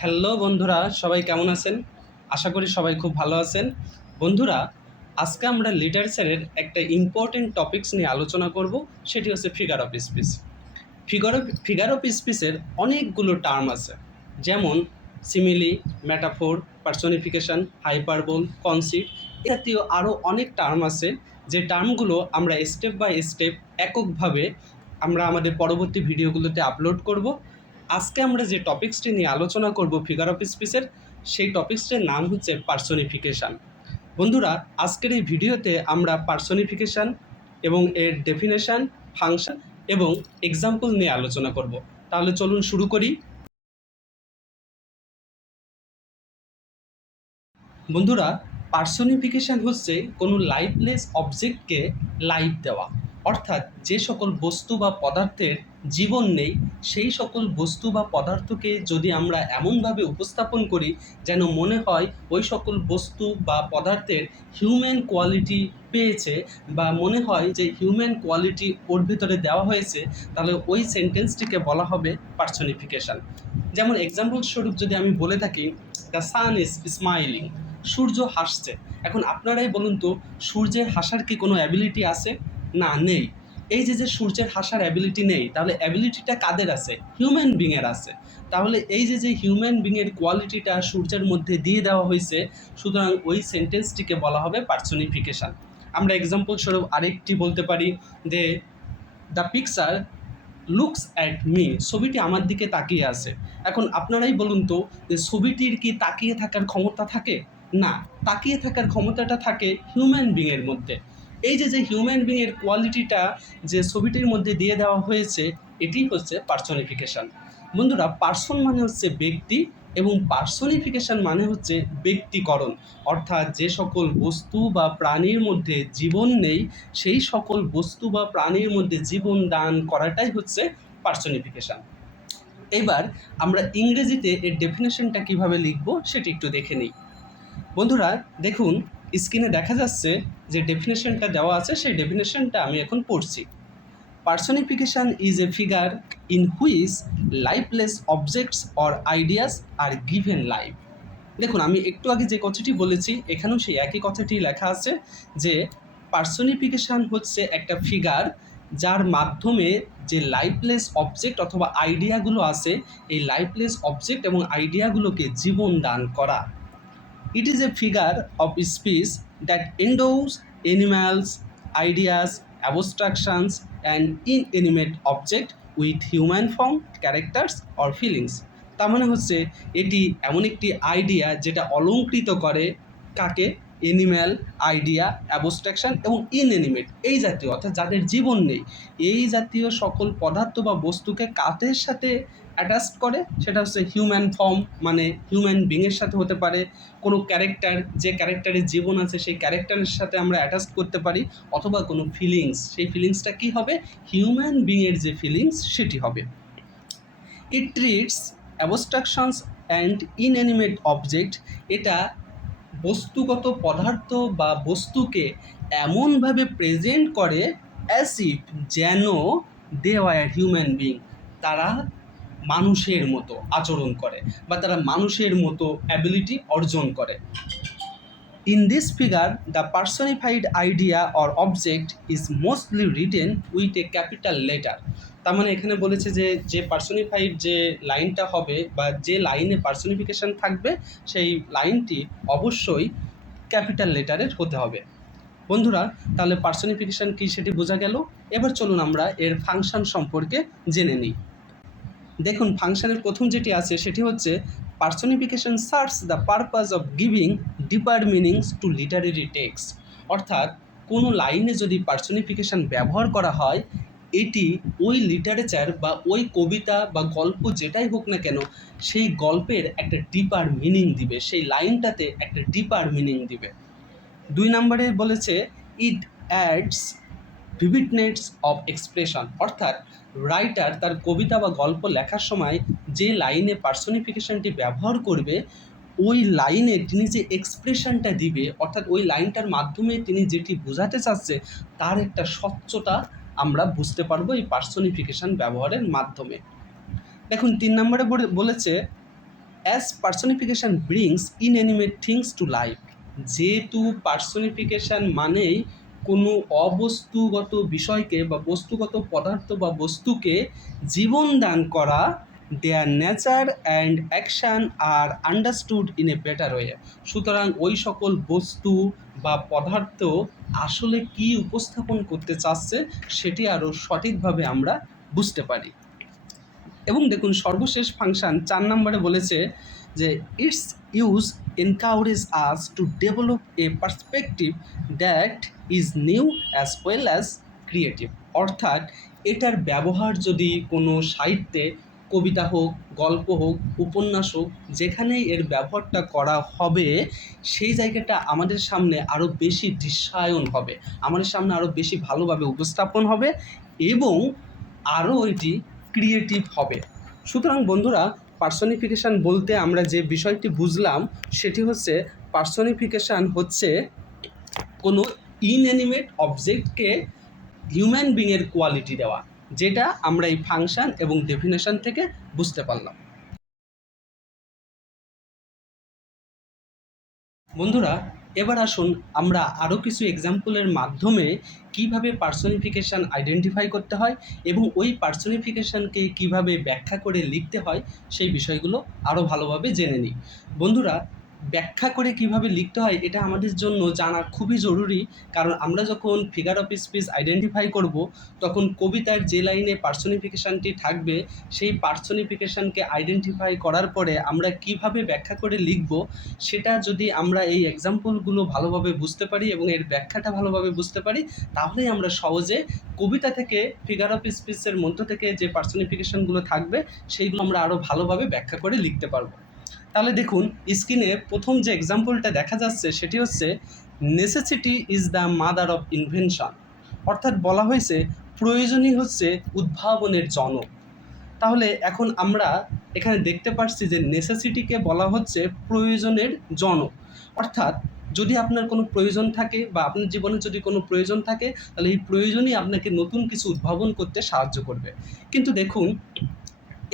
Hello বন্ধুরা, সবাই কেমন আছেন? আশা করি সবাই খুব ভালো আছেন। বন্ধুরা, আজকে আমরা লিটারেচারের একটা ইম্পর্টেন্ট টপিকস নিয়ে আলোচনা করব, সেটি হচ্ছে figure of speech. Figure of স্পিচের অনেকগুলো টার্ম আছে, যেমন simile, metaphor, personification, hyperbole, conceit, এ জাতীয় আরও অনেক টার্ম আছে, যে টার্মগুলো আমরা স্টেপ বাই স্টেপ এককভাবে আমরা আমাদের পরবর্তী ভিডিওগুলোতে আপলোড করব। আজকে আমরা যে টপিক্সটি নিয়ে আলোচনা করব ফিগার অফ স্পিচের, সেই টপিক্সটির নাম হচ্ছে পার্সনিফিকেশান। বন্ধুরা, আজকের এই ভিডিওতে আমরা পার্সনিফিকেশান এবং এর ডেফিনেশান, ফাংশন এবং এক্সাম্পল নিয়ে আলোচনা করব। তাহলে চলুন শুরু করি। বন্ধুরা, পার্সনিফিকেশান হচ্ছে কোনো লাইফলেস অবজেক্টকে লাইফ দেওয়া, অর্থাৎ যে সকল বস্তু বা পদার্থের জীবন নেই, সেই সকল বস্তু বা পদার্থকে যদি আমরা এমনভাবে উপস্থাপন করি যেন মনে হয় ওই সকল বস্তু বা পদার্থের হিউম্যান কোয়ালিটি পেয়েছে, বা মনে হয় যে হিউম্যান কোয়ালিটি ওর ভিতরে দেওয়া হয়েছে, তাহলে ওই সেন্টেন্সটিকে বলা হবে পার্সনিফিকেশান। যেমন এক্সাম্পল স্বরূপ যদি আমি বলে থাকি, দ্য সান ইজ স্মাইলিং, সূর্য হাসছে। এখন আপনারাই বলুন তো, সূর্যের হাসার কি কোনো অ্যাবিলিটি আছে? না, নেই। এই যে সূর্যের হাসার অ্যাবিলিটি নেই, তাহলে অ্যাবিলিটিটা কাদের আছে? হিউম্যান বিংয়ের আছে। তাহলে এই যে হিউম্যান বিংয়ের কোয়ালিটিটা সূর্যের মধ্যে দিয়ে দেওয়া হয়েছে, সুতরাং ওই সেন্টেন্সটিকে বলা হবে পার্সনিফিকেশান। আমরা এক্সাম্পল স্বরূপ আরেকটি বলতে পারি যে the picture looks at me, ছবিটি আমার দিকে তাকিয়ে আছে। এখন আপনারাই বলুন তো, যে ছবিটির কি তাকিয়ে থাকার ক্ষমতা থাকে? না, তাকিয়ে থাকার ক্ষমতাটা থাকে হিউম্যান বিংয়ের মধ্যে। এই যে হিউম্যান বিংয়ের কোয়ালিটিটা যে ছবিটির মধ্যে দিয়ে দেওয়া হয়েছে, এটি হচ্ছে পার্সনিফিকেশান। বন্ধুরা, পার্সন মানে হচ্ছে ব্যক্তি, এবং পার্সনিফিকেশান মানে হচ্ছে ব্যক্তিকরণ, অর্থাৎ যে সকল বস্তু বা প্রাণীর মধ্যে জীবন নেই, সেই সকল বস্তু বা প্রাণীর মধ্যে জীবন দান করাটাই হচ্ছে পার্সনিফিকেশান। এবার আমরা ইংরেজিতে এর ডেফিনেশনটা কিভাবে লিখব সেটি একটু দেখে নিই। বন্ধুরা দেখুন, স্ক্রিনে দেখা যাচ্ছে যে ডেফিনেশনটা দেওয়া আছে, সেই ডেফিনেশনটা আমি এখন পড়ছি। Personification is a figure in which lifeless objects or ideas are given life. দেখুন, আমি একটু আগে যে কথাটি বলেছি, এখানেও সেই একই কথাটি লেখা আছে, যে পার্সনিফিকেশান হচ্ছে একটা ফিগার যার মাধ্যমে যে লাইফলেস অবজেক্ট অথবা আইডিয়াগুলো আছে, এই লাইফলেস অবজেক্ট এবং আইডিয়াগুলোকে জীবন দান করা। It is a figure of speech that endows animals, ideas, abstractions, and inanimate objects with human form, characters or feelings. তার মানে হচ্ছে এটি এমন একটি আইডিয়া যেটা অলঙ্কৃত করে কাকে? এনিম্যাল, আইডিয়া, অ্যাবস্ট্রাকশন এবং ইনএনিমেট, এই জাতীয়, অর্থাৎ যাদের জীবন নেই, এই জাতীয় সকল পদার্থ বা বস্তুকে কাদের সাথে অ্যাটাচ করে? সেটা হচ্ছে হিউম্যান ফর্ম, মানে হিউম্যান বিংয়ের সাথে হতে পারে, কোনো ক্যারেক্টার, যে ক্যারেক্টারের জীবন আছে সেই ক্যারেক্টারের সাথে আমরা অ্যাটাচ করতে পারি, অথবা কোনো ফিলিংস, সেই ফিলিংসটা কী হবে? হিউম্যান বিংয়ের যে ফিলিংস সেটি হবে। ইট ট্রিটস অ্যাবস্ট্রাকশনস অ্যান্ড ইনঅ্যানিমেট অবজেক্ট, এটা বস্তুগত পদার্থ বা বস্তুকে এমনভাবে প্রেজেন্ট করে অ্যাজ ইফ, যেন দে ওয়্যার হিউম্যান বিং, তারা মানুষের মতো আচরণ করে বা তারা মানুষের মতো অ্যাবিলিটি অর্জন করে। In this figure, the personified idea or object is mostly written with a capital letter. তার মানে এখানে বলেছে যে যে পার্সনিফাইড যে লাইনটা হবে বা যে লাইনে পার্সনিফিকেশন থাকবে, সেই লাইনটি অবশ্যই ক্যাপিটাল লেটারের হতে হবে। বন্ধুরা, তাহলে পার্সনিফিকেশন কী সেটি বোঝা গেল। এবার চলুন আমরা এর ফাংশন সম্পর্কে জেনে নিই। দেখুন, ফাংশনের প্রথম যেটি আছে সেটি হচ্ছে personification serves the purpose of giving deeper meanings to literary text, অর্থাৎ কোনো লাইনে যদি পার্সনিফিকেশন ব্যবহার করা হয়, এটি ওই লিটারেচার বা ওই কবিতা বা গল্প যেটাই হোক না কেন, সেই গল্পের একটা ডিপার মিনিং দিবে, সেই লাইনটাতে একটা ডিপার মিনিং দিবে। 2 নম্বরে বলেছে ইট অ্যাডস ভিভিডনেস অফ এক্সপ্রেশন, অর্থাৎ রাইটার তার কবিতা বা গল্প লেখার সময় যে লাইনে পার্সনিফিকেশনটি ব্যবহার করবে, ওই লাইনে তিনি যে এক্সপ্রেশনটা দিবে, অর্থাৎ ওই লাইনটার মাধ্যমে তিনি যেটি বোঝাতে চাচ্ছে, তার একটা স্বচ্ছতা আমরা বুঝতে পারবো এই পার্সনিফিকেশন ব্যবহারের মাধ্যমে। দেখুন, 3 নম্বরে বলেছে as personification brings inanimate things to life. যেহেতু পার্সনিফিকেশান মানেই কোনো অবস্তুগত বিষয়কে বা বস্তুগত পদার্থ বা বস্তুকে জীবন দান করা, their nature and action are understood in a better way. সুতরাং ওই সকল বস্তু বা পদার্থ আসলে কি উপস্থাপন করতে চাচ্ছে সেটি আরও সঠিকভাবে আমরা বুঝতে পারি। এবং দেখুন সর্বশেষ ফাংশন 4 নম্বরে বলেছে যে its use encourage us to develop a perspective that is new as well as creative. অর্থাৎ এটার ব্যবহার যদি কোনো সাহিত্যে, কবিতা হোক, গল্প হোক, উপন্যাস হোক, যেখানেই এর ব্যবহারটা করা হবে সেই জায়গাটা আমাদের সামনে আরও বেশি দৃশ্যায়ন হবে, আমাদের সামনে আরও বেশি ভালোভাবে উপস্থাপন হবে এবং আরও এটি ক্রিয়েটিভ হবে। সুতরাং বন্ধুরা, পার্সনিফিকেশান বলতে আমরা যে বিষয়টি বুঝলাম সেটি হচ্ছে পার্সনিফিকেশান হচ্ছে কোনো ইনঅ্যানিমেট অবজেক্টকে হিউম্যান বিংয়ের কোয়ালিটি দেওয়া, যেটা আমরা এই ফাংশন এবং ডেফিনেশন থেকে বুঝতে পারলাম। বন্ধুরা, এবার আসুন আমরা আরও কিছু এক্সাম্পলের মাধ্যমে কিভাবে পার্সনিফিকেশান আইডেন্টিফাই করতে হয় এবং ওই পার্সনিফিকেশানকে কিভাবে ব্যাখ্যা করে লিখতে হয় সেই বিষয়গুলো আরও ভালোভাবে জেনে নিই। বন্ধুরা, ব্যাখ্যা করে কিভাবে লিখতে হয় এটা আমাদের জন্য জানা খুবই জরুরি, কারণ আমরা যখন ফিগার অফ স্পিচ আইডেন্টিফাই করব তখন কবিতার যে লাইনে পার্সনিফিকেশানটি থাকবে সেই পার্সনিফিকেশানকে আইডেন্টিফাই করার পরে আমরা কিভাবে ব্যাখ্যা করে লিখব সেটা যদি আমরা এই এক্সাম্পলগুলো ভালোভাবে বুঝতে পারি এবং এর ব্যাখ্যাটা ভালোভাবে বুঝতে পারি, তাহলেই আমরা সহজে কবিতা থেকে ফিগার অফ স্পিচের মধ্য থেকে যে পার্সনিফিকেশনগুলো থাকবে সেইগুলো আমরা আরও ভালোভাবে ব্যাখ্যা করে লিখতে পারবো। তাহলে দেখুন স্ক্রিনে প্রথম যে এক্সাম্পলটা দেখা যাচ্ছে সেটি হচ্ছে necessity is the mother of invention. অর্থাৎ বলা হয়েছে প্রয়োজনই হচ্ছে উদ্ভাবনের জনক। তাহলে এখন আমরা এখানে দেখতে পাচ্ছি যে নেসেসিটিকে বলা হচ্ছে প্রয়োজনের জনক। অর্থাৎ যদি আপনার কোনো প্রয়োজন থাকে বা আপনার জীবনে যদি কোনো প্রয়োজন থাকে তাহলে এই প্রয়োজনই আপনাকে নতুন কিছু উদ্ভাবন করতে সাহায্য করবে। কিন্তু দেখুন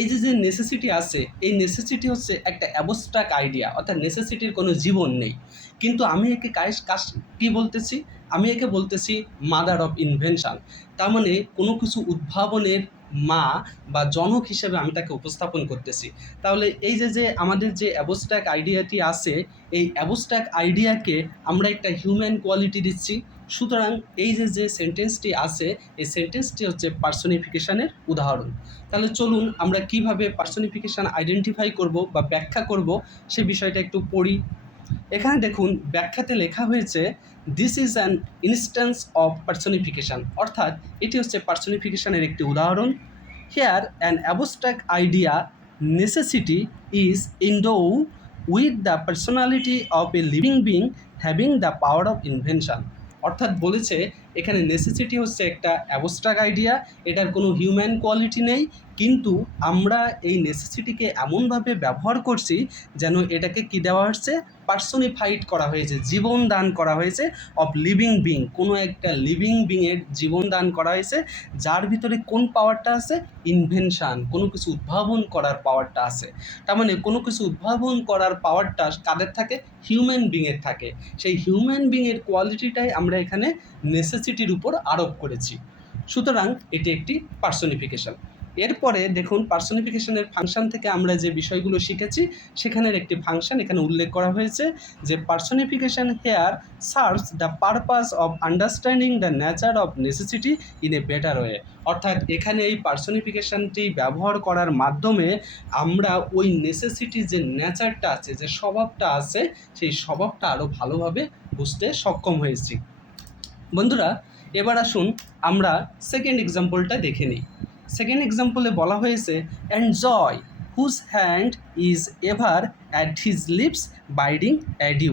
এই যে নেসেসিটি আছে, এই নেসেসিটি হচ্ছে একটা অ্যাবস্ট্রাক্ট আইডিয়া, অর্থাৎ নেসেসিটির কোনো জীবন নেই। কিন্তু আমি একে কী বলতেছি? আমি একে বলতেছি মাদার অফ ইনভেনশন। তার মানে কোনো কিছু উদ্ভাবনের মা বা জনক হিসেবে আমি তাকে উপস্থাপন করতেছি। তাহলে এই যে আমাদের যে অ্যাবস্ট্রাক্ট আইডিয়াটি আছে, এই অ্যাবস্ট্রাক্ট আইডিয়াকে আমরা একটা হিউম্যান কোয়ালিটি দিচ্ছি। সুতরাং এই যে সেন্টেন্সটি আছে এই সেন্টেন্সটি হচ্ছে পার্সনিফিকেশনের উদাহরণ। তাহলে চলুন আমরা কিভাবে পার্সনিফিকেশান আইডেন্টিফাই করব বা ব্যাখ্যা করব সে বিষয়টা একটু পড়ি। এখানে দেখুন ব্যাখ্যাতে লেখা হয়েছে this is an instance of personification. অর্থাৎ এটি হচ্ছে পার্সনিফিকেশানের একটি উদাহরণ। Here an abstract idea necessity is endow with the personality of a living being having the power of invention. অর্থাৎ বলেছে এখানে নেসেসিটি হচ্ছে একটা অ্যাবস্ট্রাক্ট আইডিয়া, এটার কোনো হিউম্যান কোয়ালিটি নেই, কিন্তু আমরা এই নেসেসিটিকে এমনভাবে ব্যবহার করছি যেন এটাকে কী দেওয়া হচ্ছে, পার্সনিফাইড করা হয়েছে, জীবন দান করা হয়েছে অফ লিভিং বিং, কোনো একটা লিভিং বিংয়ের জীবন দান করা হয়েছে যার ভিতরে কোন পাওয়ারটা আছে, ইনভেনশান, কোনো কিছু উদ্ভাবন করার পাওয়ারটা আছে। তার মানে কোনো কিছু উদ্ভাবন করার পাওয়ারটা কাদের থাকে, হিউম্যান বিংয়ের থাকে। সেই হিউম্যান বিংয়ের কোয়ালিটিটাই আমরা এখানে নেসেসিটির উপর আরোপ করেছি। সুতরাং এটি একটি পার্সনিফিকেশন। এরপরে দেখুন পার্সনিফিকেশনের ফাংশন থেকে আমরা যে বিষয়গুলো শিখেছি সেখানের একটি ফাংশন এখানে উল্লেখ করা হয়েছে যে personification here serves the purpose of understanding the nature of necessity in a better way. অর্থাৎ এখানে এই পার্সনিফিকেশনটি ব্যবহার করার মাধ্যমে আমরা ওই নেসেসিটি যে নেচারটা আছে, যে স্বভাবটা আছে, সেই স্বভাবটা আরও ভালোভাবে বুঝতে সক্ষম হয়েছি। বন্ধুরা, এবার আসুন আমরা সেকেন্ড এক্সাম্পলটা দেখে নিই। সেকেন্ড এক্সাম্পলে বলা হয়েছে and joy whose hand is ever at his lips bidding adieu.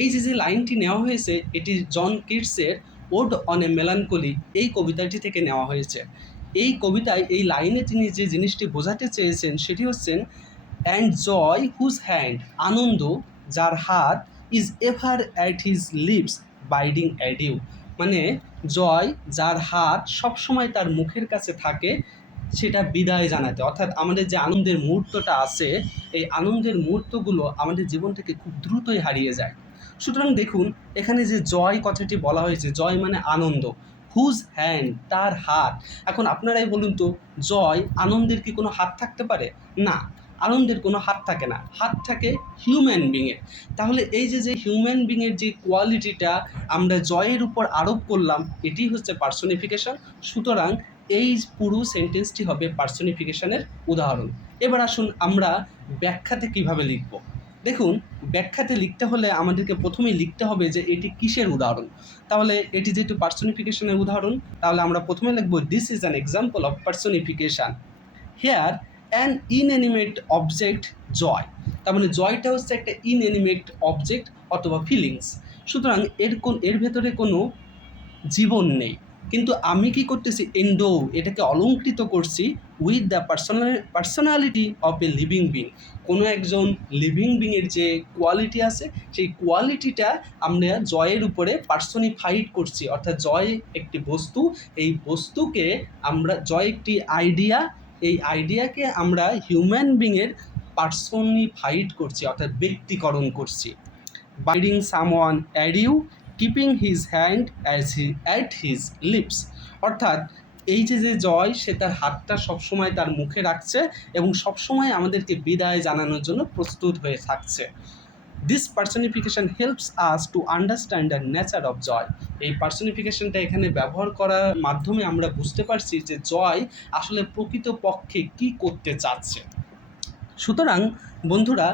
এই যে লাইনটি নেওয়া হয়েছে এটি জন কিটসের ওড অন এ মেলানকলি এই কবিতাটি থেকে নেওয়া হয়েছে। এই কবিতায় এই লাইনে তিনি যে জিনিসটি বোঝাতে চেয়েছেন সেটি হচ্ছেন অ্যান্ড জয় হুজ হ্যান্ড, আনন্দ যার হাত, is ever at his lips bidding adieu, মানে জয় যার হাত সবসময় তার মুখের কাছে থাকে সেটা বিদায় জানাতে, অর্থাৎ আমাদের যে আনন্দের মুহূর্তটা আছে এই আনন্দের মুহূর্তগুলো আমাদের জীবন থেকে খুব দ্রুতই হারিয়ে যায়। সুতরাং দেখুন এখানে যে জয় কথাটি বলা হয়েছে, জয় মানে আনন্দ, হুজ হ্যান্ড তার হাত। এখন আপনারাই বলুন তো, জয় আনন্দের কি কোনো হাত থাকতে পারে? না, আনন্দের কোনো হাত থাকে না, হাত থাকে হিউম্যান বিংয়ের। তাহলে এই যে হিউম্যান বিংয়ের যে কোয়ালিটিটা আমরা জয়ের উপর আরোপ করলাম, এটি হচ্ছে পার্সোনিফিকেশন। সুতরাং এই পুরো সেন্টেন্সটি হবে পার্সোনিফিকেশনের উদাহরণ। এবার আসুন আমরা ব্যাখ্যাতে কিভাবে লিখব। দেখুন ব্যাখ্যাতে লিখতে হলে আমাদেরকে প্রথমেই লিখতে হবে যে এটি কিসের উদাহরণ। তাহলে এটি যেহেতু পার্সোনিফিকেশনের উদাহরণ, তাহলে আমরা প্রথমে লিখব this is an example of personification here an inanimate object joy. তার মানে জয়টা হচ্ছে একটা ইনঅ্যানিমেট অবজেক্ট অথবা ফিলিংস। সুতরাং এর ভেতরে কোনো জীবন নেই, কিন্তু আমি কি করতেছি, এন্ডো এটাকে অলঙ্কৃত করছি with the personality of a living being. কোনো একজন লিভিং বিংয়ের যে কোয়ালিটি আছে সেই কোয়ালিটিটা আমরা জয়ের উপরে পার্সোনিফাইড করছি, অর্থাৎ জয় একটি বস্তু, এই বস্তুকে আমরা, জয় একটি আইডিয়া, এই আইডিয়াকে আমরা হিউম্যান বিংয়ের পার্সোনিফাইড করছি, অর্থাৎ ব্যক্তিকরণ করছি। Bidding someone adieu keeping his hand at his lips. অর্থাৎ এই যে জয়, সে তার হাতটা সবসময় তার মুখে রাখছে এবং সবসময় আমাদেরকে বিদায় জানানোর জন্য প্রস্তুত হয়ে থাকছে। This personification helps us to understand the nature of joy. এই পার্সোনিফিকেশনটা এখানে ব্যবহার করার মাধ্যমে আমরা বুঝতে পারছি যে জয় আসলে প্রকৃতপক্ষে কী করতে চাচ্ছে। সুতরাং বন্ধুরা,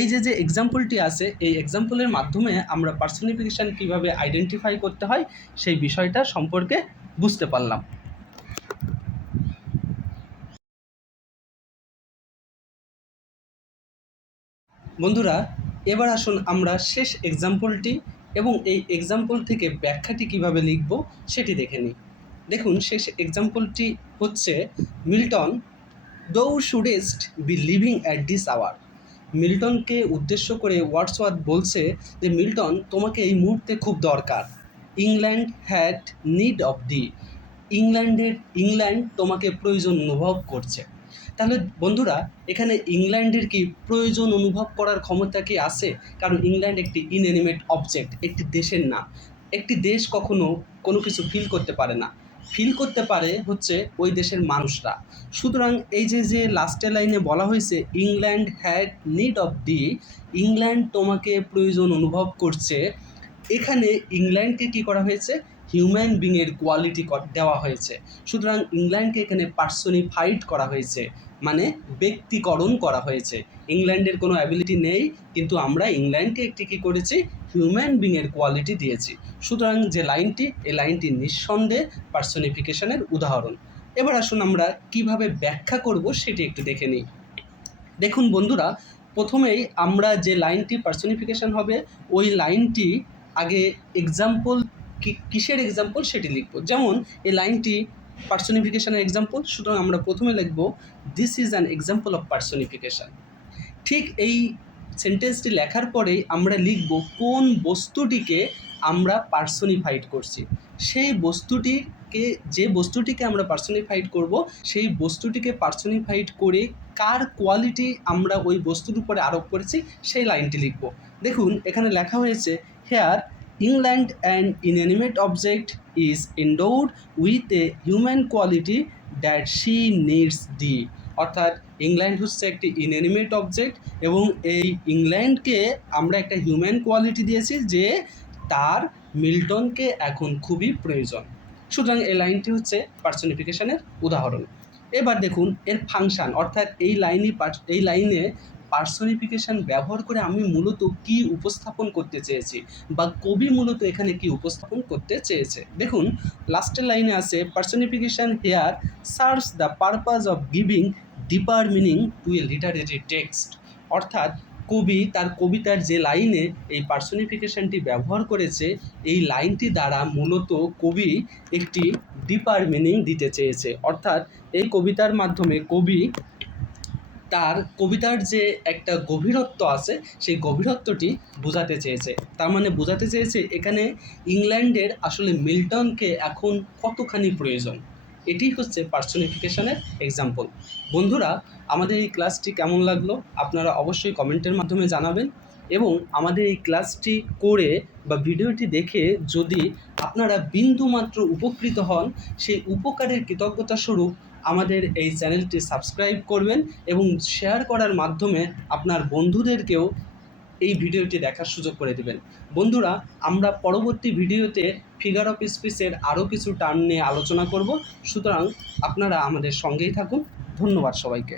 এই যে এক্সাম্পলটি আছে, এই এক্সাম্পলের মাধ্যমে আমরা পার্সোনিফিকেশান কীভাবে আইডেন্টিফাই করতে হয় সেই বিষয়টা সম্পর্কে বুঝতে পারলাম। বন্ধুরা, এবার আসুন আমরা শেষ এক্সাম্পলটি এবং এই এক্সাম্পল থেকে ব্যাখ্যাটি কিভাবে লিখব সেটি দেখে নিই। দেখুন শেষ এক্সাম্পলটি হচ্ছে Milton, thou shouldst be living at this hour. মিল্টনকে উদ্দেশ্য করে ওয়ার্ডসওয়ার্থ বলছে যে মিল্টন, তোমাকে এই মুহূর্তে খুব দরকার। England had need of the. England তোমাকে প্রয়োজন অনুভব করছে। তাহলে বন্ধুরা, এখানে ইংল্যান্ডের কি প্রয়োজন অনুভব করার ক্ষমতা কি আছে? কারণ ইংল্যান্ড একটি ইনঅ্যানিমেট অবজেক্ট, একটি দেশের নাম। একটি দেশ কখনো কোনো কিছু ফিল করতে পারে না, ফিল করতে পারে হচ্ছে ওই দেশের মানুষরা। সুতরাং এই যে লাস্টের লাইনে বলা হয়েছে England had need of the, England তোমাকে প্রয়োজন অনুভব করছে, এখানে ইংল্যান্ডকে কী করা হয়েছে, হিউম্যান বিংয়ের কোয়ালিটি দেওয়া হয়েছে। সুতরাং ইংল্যান্ডকে এখানে পার্সোনিফাইড করা হয়েছে, মানে ব্যক্তিকরণ করা হয়েছে। ইংল্যান্ডের কোনো অ্যাবিলিটি নেই, কিন্তু আমরা ইংল্যান্ডকে একটি কী করেছি, হিউম্যান বিংয়ের কোয়ালিটি দিয়েছি। সুতরাং যে লাইনটি, এই লাইনটি নিঃসন্দেহে পার্সোনিফিকেশনের উদাহরণ। এবার আসুন আমরা কিভাবে ব্যাখ্যা করব সেটি একটু দেখে নিই। দেখুন বন্ধুরা, প্রথমেই আমরা যে লাইনটি পার্সোনিফিকেশন হবে ওই লাইনটি আগে এক্সাম্পল, কিসের এক্সাম্পল সেটি লিখব। যেমন এই লাইনটি পার্সোনিফিকেশনের এক্সাম্পল, সুতরাং আমরা প্রথমে লিখব this is an example of personification. ঠিক এই সেন্টেন্সটি লেখার পরেই আমরা লিখব কোন বস্তুটিকে আমরা পার্সোনিফাইড করছি। সেই বস্তুটিকে, যে বস্তুটিকে আমরা পার্সোনিফাইড করব, সেই বস্তুটিকে পার্সোনিফাইড করে কার কোয়ালিটি আমরা ওই বস্তুর উপরে আরোপ করেছি সেই লাইনটি লিখব। দেখুন এখানে লেখা হয়েছে here England an inanimate object is endowed with a human quality that she needs thee. অর্থাৎ ইংল্যান্ড হচ্ছে একটি ইনঅ্যানিমেট অবজেক্ট এবং এই ইংল্যান্ডকে আমরা একটা হিউম্যান কোয়ালিটি দিয়েছি যে তার মিল্টনকে এখন খুবই প্রয়োজন। সুতরাং এই লাইনটি হচ্ছে পার্সোনিফিকেশনের উদাহরণ। এবার দেখুন এর ফাংশান, অর্থাৎ এই লাইনে পার্সোনিফিকেশন ব্যবহার করে আমি মূলত কি উপস্থাপন করতে চেয়েছি বা কবি মূলত এখানে কি উপস্থাপন করতে চেয়েছে। দেখুন লাস্টের লাইনে আছে personification here serves the purpose of giving deeper meaning to a literary text. অর্থাৎ কবি তার কবিতার যে লাইনে এই পার্সোনিফিকেশনটি ব্যবহার করেছে, এই লাইনটি দ্বারা মূলত কবি একটি ডিপার মিনিং দিতে চেয়েছে। অর্থাৎ এই কবিতার মাধ্যমে কবি তার কবিতার যে একটা গভীরত্ব আছে সেই গভীরত্বটি বোঝাতে চেয়েছে। তার মানে বোঝাতে চেয়েছে এখানে ইংল্যান্ডের আসলে মিল্টনকে এখন কতখানি প্রয়োজন। এটি হচ্ছে পার্সোনিফিকেশনের এক্সাম্পল। বন্ধুরা, আমাদের এই ক্লাসটি কেমন লাগলো আপনারা অবশ্যই কমেন্টের মাধ্যমে জানাবেন, এবং আমাদের এই ক্লাসটি করে বা ভিডিওটি দেখে যদি আপনারা বিন্দুমাত্র উপকৃত হন, সেই উপকারের কৃতজ্ঞতা স্বরূপ আমাদের এই চ্যানেলটি সাবস্ক্রাইব করবেন এবং শেয়ার করার মাধ্যমে আপনার বন্ধুদেরকেও এই ভিডিওটি দেখার সুযোগ করে দেবেন। বন্ধুরা, আমরা পরবর্তী ভিডিওতে ফিগার অফ স্পিচের আরও কিছু টার্ম নিয়ে আলোচনা করব, সুতরাং আপনারা আমাদের সঙ্গেই থাকুন। ধন্যবাদ সবাইকে।